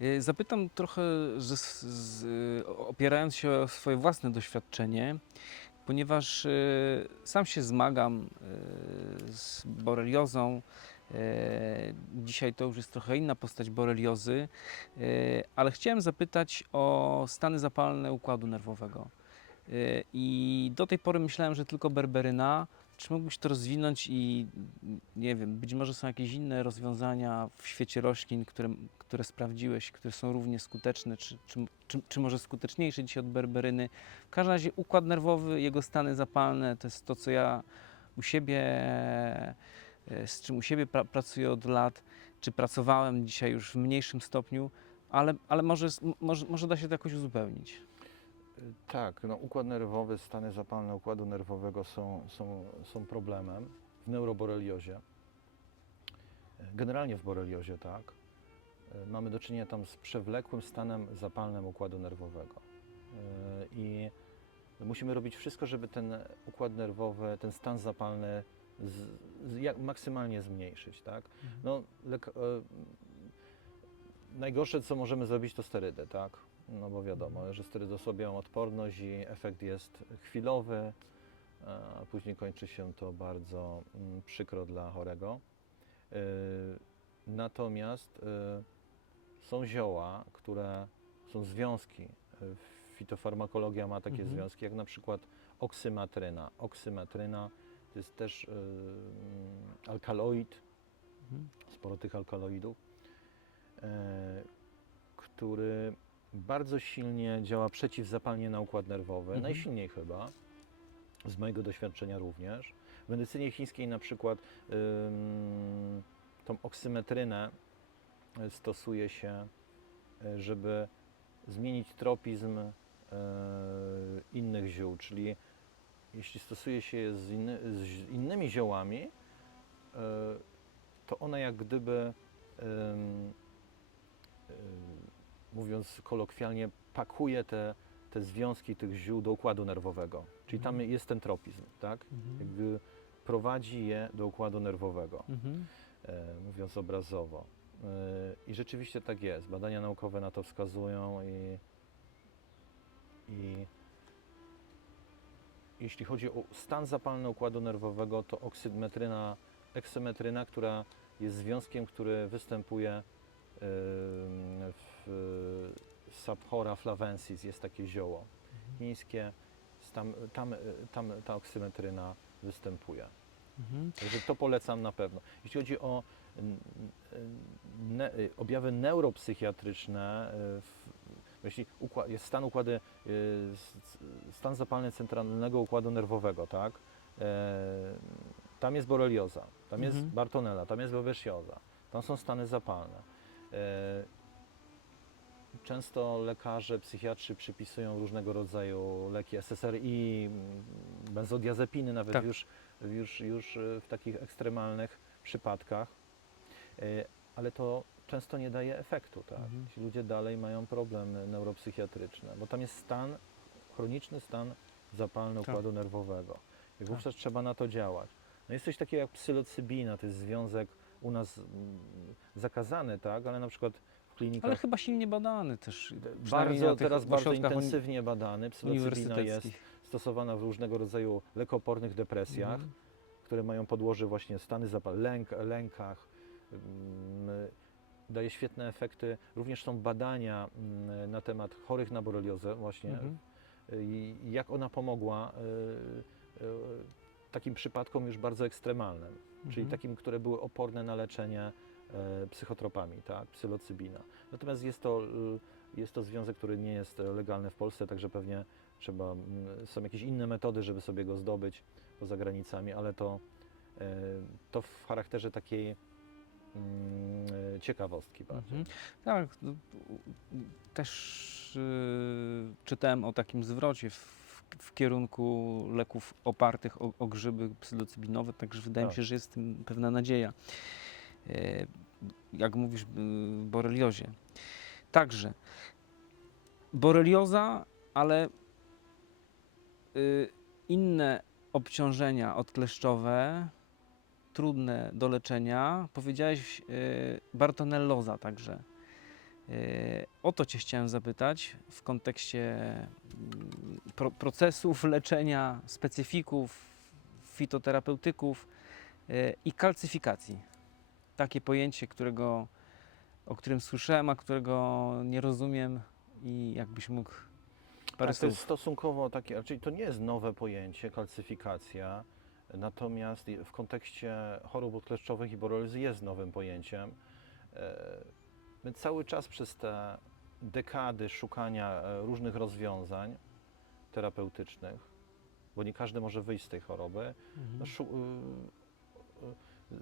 Y, Zapytam trochę z, z, opierając się o swoje własne doświadczenie, ponieważ y, sam się zmagam y, z boreliozą. Dzisiaj to już jest trochę inna postać boreliozy, ale chciałem zapytać o stany zapalne układu nerwowego. I do tej pory myślałem, że tylko berberyna. Czy mógłbyś to rozwinąć i nie wiem, być może są jakieś inne rozwiązania w świecie roślin, które, które sprawdziłeś, które są równie skuteczne, czy, czy, czy, czy może skuteczniejsze dzisiaj od berberyny. W każdym razie układ nerwowy, jego stany zapalne to jest to, co ja u siebie, e, z czym u siebie pra, pracuję od lat, czy pracowałem dzisiaj już w mniejszym stopniu, ale, ale może, może, może da się to jakoś uzupełnić. Y, Tak, no, układ nerwowy, stany zapalne układu nerwowego są, są, są problemem w neuroboreliozie. Y, Generalnie w boreliozie, tak. Y, Mamy do czynienia tam z przewlekłym stanem zapalnym układu nerwowego. I musimy robić wszystko, żeby ten układ nerwowy, ten stan zapalny z, z, jak, maksymalnie zmniejszyć, tak. No, lek, e, najgorsze, co możemy zrobić, to sterydy, tak? No bo wiadomo, że sterydy osłabiają odporność i efekt jest chwilowy, a później kończy się to bardzo mm, przykro dla chorego. E, Natomiast e, są zioła, które są związki. E, Fitofarmakologia ma takie Mhm. związki, jak na przykład oksymatryna. Oksymatryna to jest też mm, alkaloid, Mhm. sporo tych alkaloidów, który bardzo silnie działa przeciwzapalnie na układ nerwowy, Mhm. najsilniej chyba, z mojego doświadczenia również. W medycynie chińskiej na przykład ym, tą oksymetrynę e, stosuje się, e, żeby zmienić tropizm e, innych ziół, czyli jeśli stosuje się je z, inny, z innymi ziołami, e, to one jak gdyby, em, em, mówiąc kolokwialnie, pakuje te, te związki tych ziół do układu nerwowego. Czyli tam Mhm. jest ten tropizm, tak? Mhm. Jakby prowadzi je do układu nerwowego, Mhm. e, mówiąc obrazowo. E, I rzeczywiście tak jest. Badania naukowe na to wskazują i, i jeśli chodzi o stan zapalny układu nerwowego, to oksymetryna, eksymetryna, która jest związkiem, który występuje em, w Saphora flavensis, jest takie zioło chińskie, tam, tam, tam ta oksymetryna występuje. Mhm. Także to polecam na pewno. Jeśli chodzi o ne, objawy neuropsychiatryczne, y, jeśli jest stan układu, y, s- stan zapalny centralnego układu nerwowego, tak? E, tam jest borelioza, tam jest Mhm. bartonella, tam jest wewesioza, tam są stany zapalne. Często lekarze, psychiatrzy przypisują różnego rodzaju leki SSRI, mm, benzodiazepiny, nawet Tak. już, już, już e, w takich ekstremalnych przypadkach, E, ale to często nie daje efektu. Tak? Mhm. Ci ludzie dalej mają problemy neuropsychiatryczne, bo tam jest stan, chroniczny stan zapalny Tak. układu nerwowego i Tak. wówczas trzeba na to działać. No jest coś takiego jak psylocybina, to jest związek u nas mm, zakazany, tak? ale na przykład klinikach Ale chyba silnie badany też. bardzo, teraz bardzo intensywnie badany. Psylocybina jest stosowana w różnego rodzaju lekopornych depresjach, Mhm. które mają podłoże właśnie stany zapalne, lęk, lękach. mm, Daje świetne efekty. Również są badania mm, na temat chorych na boreliozę właśnie Mhm. i jak ona pomogła y, y, takim przypadkom już bardzo ekstremalnym, czyli Mhm. takim, które były oporne na leczenie e, psychotropami, tak, psylocybina. Natomiast jest to, jest to związek, który nie jest e, legalny w Polsce, także pewnie trzeba, są jakieś inne metody, żeby sobie go zdobyć poza granicami, ale to, e, to w charakterze takiej mm, e, ciekawostki bardziej. Mhm. Tak, też y, czytałem o takim zwrocie w, w kierunku leków opartych o, o grzyby psylocybinowe, także wydaje mi Tak. się, że jest pewna nadzieja. E, jak mówisz, y, boreliozie. Także borelioza, ale y, inne obciążenia odkleszczowe, trudne do leczenia. Powiedziałeś y, bartonelloza także. O to Cię chciałem zapytać w kontekście mm, pro, procesów leczenia, specyfików, fitoterapeutyków i kalcyfikacji. Takie pojęcie, którego, o którym słyszałem, a którego nie rozumiem i jakbyś mógł parę Tak, to jest stosunkowo takie, czyli to nie jest nowe pojęcie, kalcyfikacja, natomiast w kontekście chorób odkleszczowych i boreliozy jest nowym pojęciem. E, My cały czas przez te dekady szukania e, różnych rozwiązań terapeutycznych, bo nie każdy może wyjść z tej choroby, Mhm.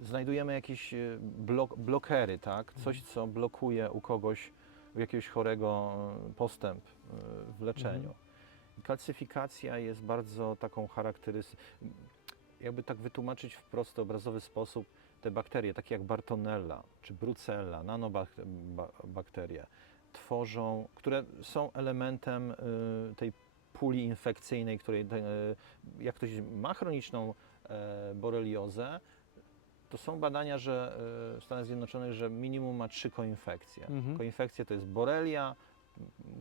Znajdujemy jakieś y, blok, blokery, tak? Coś, Mhm. co blokuje u kogoś, u jakiegoś chorego y, postęp y, w leczeniu. Mhm. Kalcyfikacja jest bardzo taką charakterystyczną, jakby tak wytłumaczyć w prosty, obrazowy sposób, te bakterie, takie jak Bartonella czy Brucella, nanobakterie, tworzą, które są elementem tej puli infekcyjnej, której jak ktoś ma chroniczną e, boreliozę, to są badania, że e, w Stanach Zjednoczonych, że minimum ma trzy koinfekcje. Mhm. Koinfekcje to jest borelia,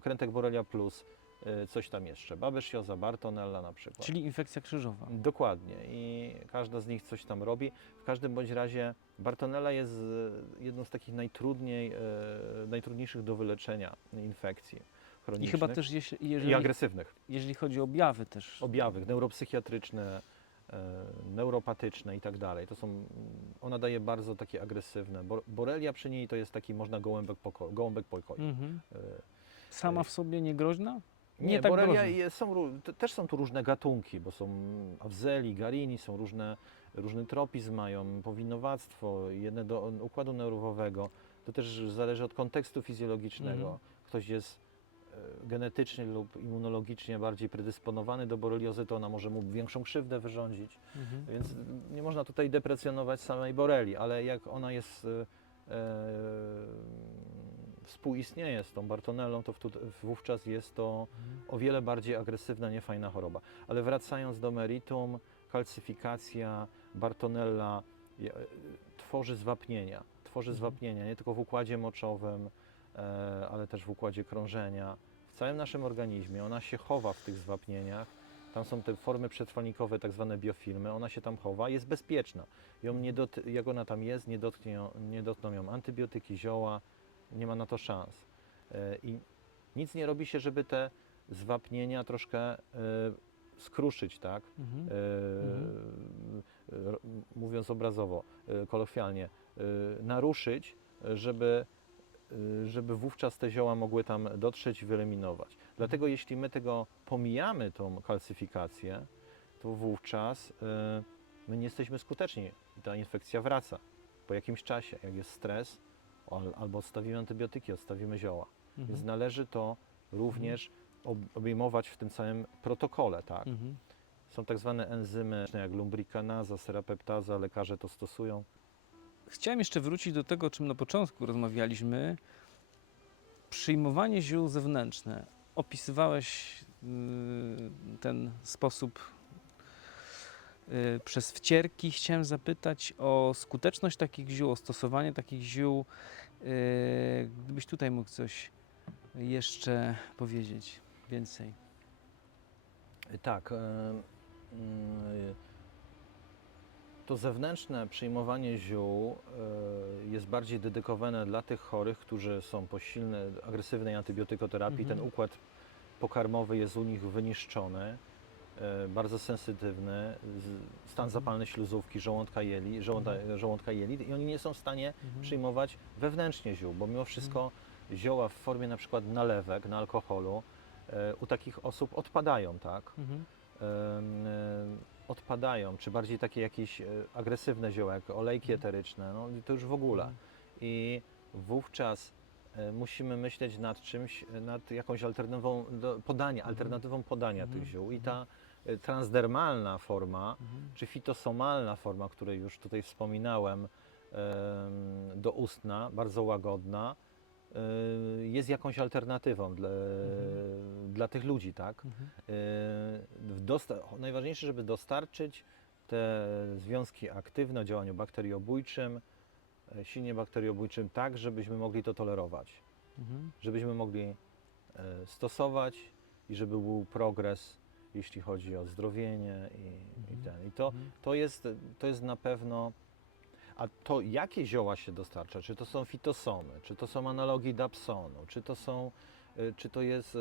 krętek borelia plus e, coś tam jeszcze, babesjoza, bartonella na przykład. Czyli infekcja krzyżowa. Dokładnie i każda z nich coś tam robi. W każdym bądź razie Bartonella jest e, jedną z takich najtrudniej, najtrudniejszych do wyleczenia infekcji I chronicznych chyba też jeśli, i jeżeli, agresywnych jeżeli chodzi o objawy też. objawy neuropsychiatryczne, neuropatyczne i tak dalej. To są, ona daje bardzo takie agresywne. Bor- Borelia przy niej to jest taki, można gołębek pokoju. Gołąbek pokoju. Mhm. E, Sama w sobie nie groźna? Nie, tak borelia groźna. je- są, też są tu różne gatunki, bo są awzeli, garini, są różne, różny tropizm mają, powinowactwo, jedne do układu nerwowego. To też zależy od kontekstu fizjologicznego. Mhm. Ktoś jest e, genetycznie lub immunologicznie bardziej predysponowany do boreliozy, to ona może mu większą krzywdę wyrządzić. Mhm. Więc nie można tutaj deprecjonować samej boreli, ale jak ona jest, e, e, współistnieje z tą Bartonellą, to wówczas jest to o wiele bardziej agresywna, niefajna choroba. Ale wracając do meritum, kalcyfikacja, Bartonella e, tworzy zwapnienia. Tworzy Mhm. zwapnienia nie tylko w układzie moczowym, e, ale też w układzie krążenia. W całym naszym organizmie ona się chowa w tych zwapnieniach. Tam są te formy przetrwalnikowe, tak zwane biofilmy. Ona się tam chowa, jest bezpieczna. Ją nie doty- jak ona tam jest, nie, dotknie, nie dotkną ją antybiotyki, zioła, nie ma na to szans. E, I nic nie robi się, żeby te zwapnienia troszkę e, skruszyć, tak? Mhm. E, ro- mówiąc obrazowo, e, kolokwialnie, e, naruszyć, e, żeby, e, żeby wówczas te zioła mogły tam dotrzeć i wyeliminować. Dlatego jeśli my tego pomijamy, tą kalcyfikację, to wówczas e, my nie jesteśmy skuteczni i ta infekcja wraca po jakimś czasie, jak jest stres, al- albo odstawimy antybiotyki, odstawimy zioła. Więc Mhm. należy to również ob- obejmować w tym całym protokole, tak? Mhm. Są tak zwane enzymy, jak lumbrikanaza, serapeptaza, lekarze to stosują. Chciałem jeszcze wrócić do tego, o czym na początku rozmawialiśmy. Przyjmowanie ziół zewnętrzne. Opisywałeś y, ten sposób y, przez wcierki. Chciałem zapytać o skuteczność takich ziół, o stosowanie takich ziół. Y, Gdybyś tutaj mógł coś jeszcze powiedzieć więcej. Tak. e, mm, To zewnętrzne przyjmowanie ziół e, jest bardziej dedykowane dla tych chorych, którzy są po silnej, agresywnej antybiotykoterapii. Mhm. Ten układ pokarmowy jest u nich wyniszczony, e, bardzo sensytywny, stan Mhm. zapalny śluzówki, żołądka jeli, żołąda, żołądka jelit i oni nie są w stanie Mhm. przyjmować wewnętrznie ziół, bo mimo wszystko zioła w formie na przykład nalewek na alkoholu e, u takich osób odpadają, tak? Mhm. Odpadają, czy bardziej takie jakieś e, agresywne zioła, jak olejki Mhm. eteryczne, no to już w ogóle. I wówczas e, musimy myśleć nad czymś, e, nad jakąś alternatywą podania, Mhm. alternatywą podania Mhm. tych ziół. I ta transdermalna forma, Mhm. czy fitosomalna forma, której już tutaj wspominałem, em, doustna, bardzo łagodna, jest jakąś alternatywą dla, dla tych ludzi, tak? Mhm. Y, najważniejsze, żeby dostarczyć te związki aktywne o działaniu bakteriobójczym, e, silnie bakteriobójczym, tak, żebyśmy mogli to tolerować. Mhm. żebyśmy mogli e, stosować i żeby był progres, jeśli chodzi o zdrowienie i, i Mhm. ten. I to, Mhm. to, jest, to jest na pewno. A to jakie zioła się dostarcza? Czy to są fitosomy, czy to są analogi dapsonu, czy to są, e, czy to jest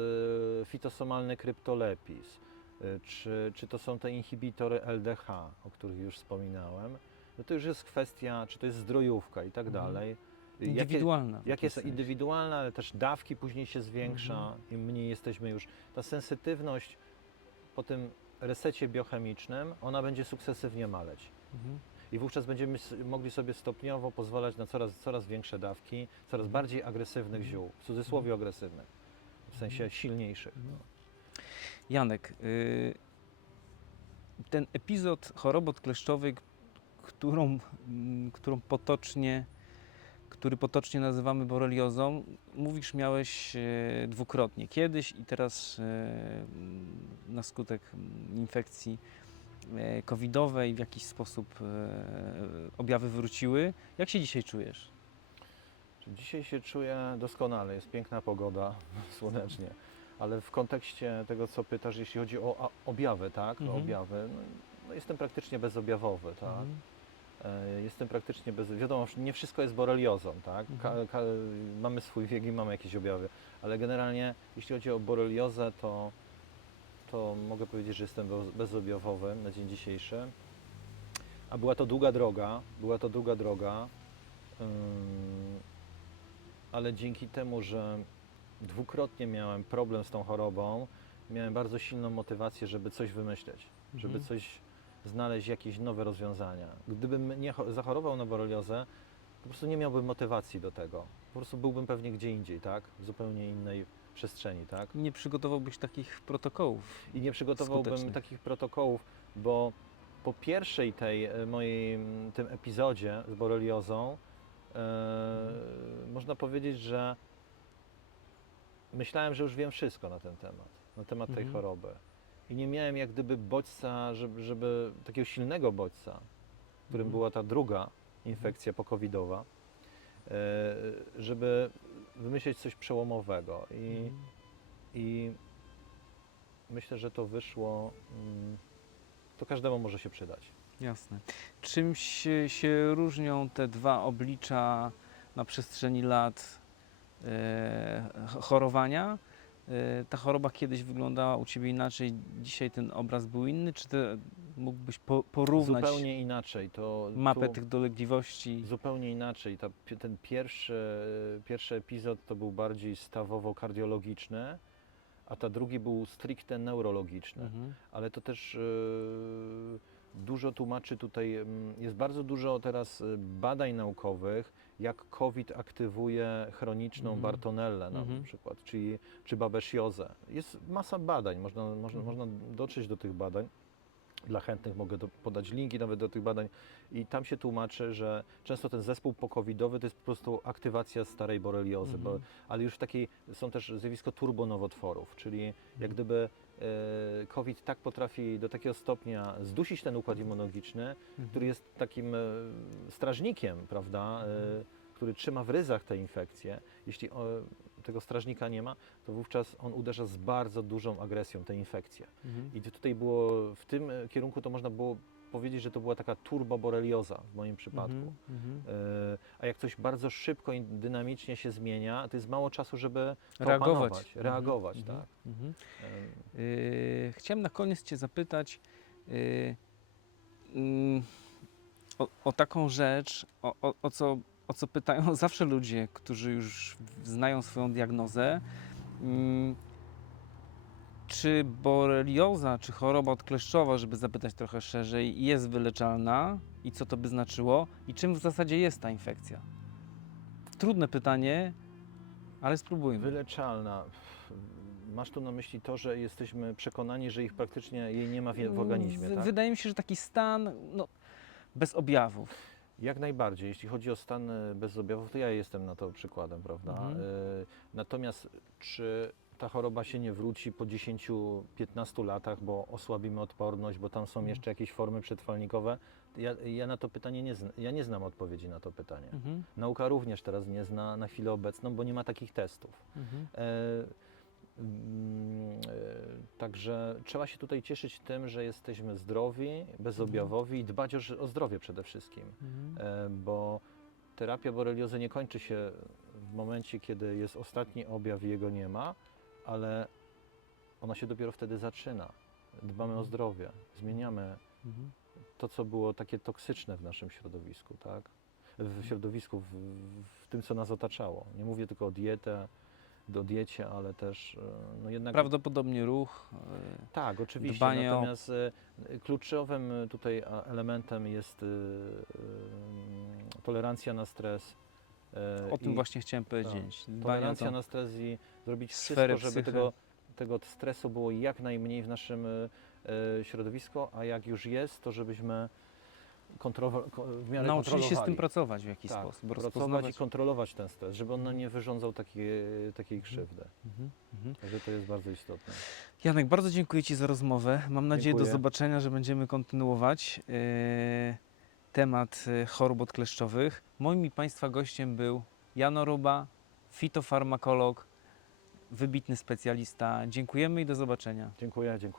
e, fitosomalny kryptolepis, e, czy, czy to są te inhibitory LDH, o których już wspominałem. No to już jest kwestia, czy to jest zdrojówka i tak Mhm. dalej. Indywidualna. Jakie jakimś są sensie. indywidualne, ale też dawki później się zwiększa, Mhm. im mniej jesteśmy już. Ta sensytywność po tym resecie biochemicznym, ona będzie sukcesywnie maleć. Mhm. I wówczas będziemy mogli sobie stopniowo pozwalać na coraz, coraz większe dawki, coraz Mhm. bardziej agresywnych Mhm. ziół, w cudzysłowie agresywnych, w sensie silniejszych. Mhm. Janek, y, ten epizod choroby odkleszczowej, k- którą, mm, którą potocznie, który potocznie nazywamy boreliozą, mówisz miałeś e, dwukrotnie. Kiedyś i teraz e, mm, na skutek mm, infekcji e, covidowej w jakiś sposób e, objawy wróciły. Jak się dzisiaj czujesz? Dzisiaj się czuję doskonale, jest piękna pogoda, słonecznie, ale w kontekście tego, co pytasz, jeśli chodzi o objawy, tak, o Mhm. objawy, no, no jestem praktycznie bezobjawowy, tak. Mhm. E, Jestem praktycznie bez. Wiadomo, nie wszystko jest boreliozą, tak? Ka, Mhm. ka, mamy swój wiek i mamy jakieś objawy, ale generalnie jeśli chodzi o boreliozę, to, to mogę powiedzieć, że jestem bez- bezobjawowy na dzień dzisiejszy. A była to długa droga, była to długa droga, ale dzięki temu, że dwukrotnie miałem problem z tą chorobą, miałem bardzo silną motywację, żeby coś wymyśleć, żeby Mhm. coś znaleźć jakieś nowe rozwiązania. Gdybym nie cho- zachorował na boreliozę, po prostu nie miałbym motywacji do tego. Po prostu byłbym pewnie gdzie indziej, tak? W zupełnie innej przestrzeni, tak? Nie przygotowałbyś takich protokołów. I nie przygotowałbym Skutecznych. takich protokołów, bo po pierwszej tej e, mojej tym epizodzie z boreliozą e, można powiedzieć, że myślałem, że już wiem wszystko na ten temat, na temat tej Mhm. choroby. I nie miałem jak gdyby bodźca, żeby, żeby takiego silnego bodźca, którym Mhm. była ta druga infekcja pokowidowa, e, żeby wymyśleć coś przełomowego. I, Mhm. i myślę, że to wyszło, mm, to każdemu może się przydać. Jasne. Czym się, różnią te dwa oblicza na przestrzeni lat e, ch- chorowania? E, ta choroba kiedyś wyglądała u Ciebie inaczej, dzisiaj ten obraz był inny? Czy Ty mógłbyś po, porównać Zupełnie inaczej. To mapę tu, tych dolegliwości? Zupełnie inaczej. Ta, ten pierwszy, pierwszy epizod to był bardziej stawowo-kardiologiczny, a ta drugi był stricte neurologiczny. Mhm. ale to też e, dużo tłumaczy tutaj, mm, jest bardzo dużo teraz e, badań naukowych, jak COVID aktywuje chroniczną Mhm. Bartonellę na Mhm. przykład, czyli, czy babesiozę. Jest masa badań, można, można, Mhm. można dotrzeć do tych badań. Dla chętnych mogę do, podać linki nawet do tych badań i tam się tłumaczy, że często ten zespół pokowidowy to jest po prostu aktywacja starej boreliozy, bo, Mhm. ale już w takiej, są też zjawisko turbonowotworów, czyli jak Mhm. gdyby e, COVID tak potrafi do takiego stopnia zdusić ten układ immunologiczny, Mhm. który jest takim e, strażnikiem, prawda, e, który trzyma w ryzach tę infekcję. Jeśli tego strażnika nie ma, to wówczas on uderza z bardzo dużą agresją tę infekcję. Mhm. I tutaj było, w tym e, kierunku to można było powiedzieć, że to była taka turboborelioza w moim przypadku. E, A jak coś bardzo szybko i dynamicznie się zmienia, to jest mało czasu, żeby Reagować. opanować, Mhm. reagować, tak. E, Yy, chciałem na koniec Cię zapytać yy, mm, o, o taką rzecz, o, o, o, co, o co pytają zawsze ludzie, którzy już znają swoją diagnozę. Mm, czy borelioza, czy choroba odkleszczowa, żeby zapytać trochę szerzej, jest wyleczalna i co to by znaczyło i czym w zasadzie jest ta infekcja? Trudne pytanie, ale spróbujmy. Wyleczalna. Masz tu na myśli to, że jesteśmy przekonani, że ich praktycznie jej nie ma w, w organizmie, tak? Wydaje mi się, że taki stan no, bez objawów. Jak najbardziej. Jeśli chodzi o stan e, bez objawów, to ja jestem na to przykładem, prawda? Mhm. E, Natomiast czy ta choroba się nie wróci po 10-15 latach, bo osłabimy odporność, bo tam są Mhm. jeszcze jakieś formy przetrwalnikowe, ja, ja na to pytanie nie, zna, ja nie znam odpowiedzi na to pytanie. Mhm. Nauka również teraz nie zna na chwilę obecną, bo nie ma takich testów. Mhm. E, Także trzeba się tutaj cieszyć tym, że jesteśmy zdrowi, bezobjawowi i dbać o, o zdrowie przede wszystkim, Mhm. E, bo terapia boreliozy nie kończy się w momencie, kiedy jest ostatni objaw i jego nie ma, ale ona się dopiero wtedy zaczyna. Dbamy o Mhm. zdrowie, zmieniamy Mhm. to, co było takie toksyczne w naszym środowisku, tak? W środowisku, w, w tym, co nas otaczało. Nie mówię tylko o dietę, o diecie, ale też, e, no jednak... Prawdopodobnie ruch. e, Tak, oczywiście. dbanie o- Natomiast e, kluczowym tutaj elementem jest tolerancja na stres. O tym właśnie chciałem powiedzieć. Dbanie o Tolerancja to. na stres i zrobić wszystko, żeby tego, tego stresu było jak najmniej w naszym środowisku, a jak już jest, to żebyśmy kontrowa- ko- w miarę Nauczyli się z tym kontrolowali. pracować w jakiś tak, sposób. pracować Rozpoznawać. i kontrolować ten stres, żeby on Mhm. nie wyrządzał takiej, takiej krzywdy. Mhm. Mhm. Także to jest bardzo istotne. Janek, bardzo dziękuję Ci za rozmowę. Mam nadzieję do Dziękuję. zobaczenia, że będziemy kontynuować e, temat e, chorób odkleszczowych. Moim i Państwa gościem był Jan Oruba, fitofarmakolog, wybitny specjalista. Dziękujemy i do zobaczenia. Dziękuję, dziękuję.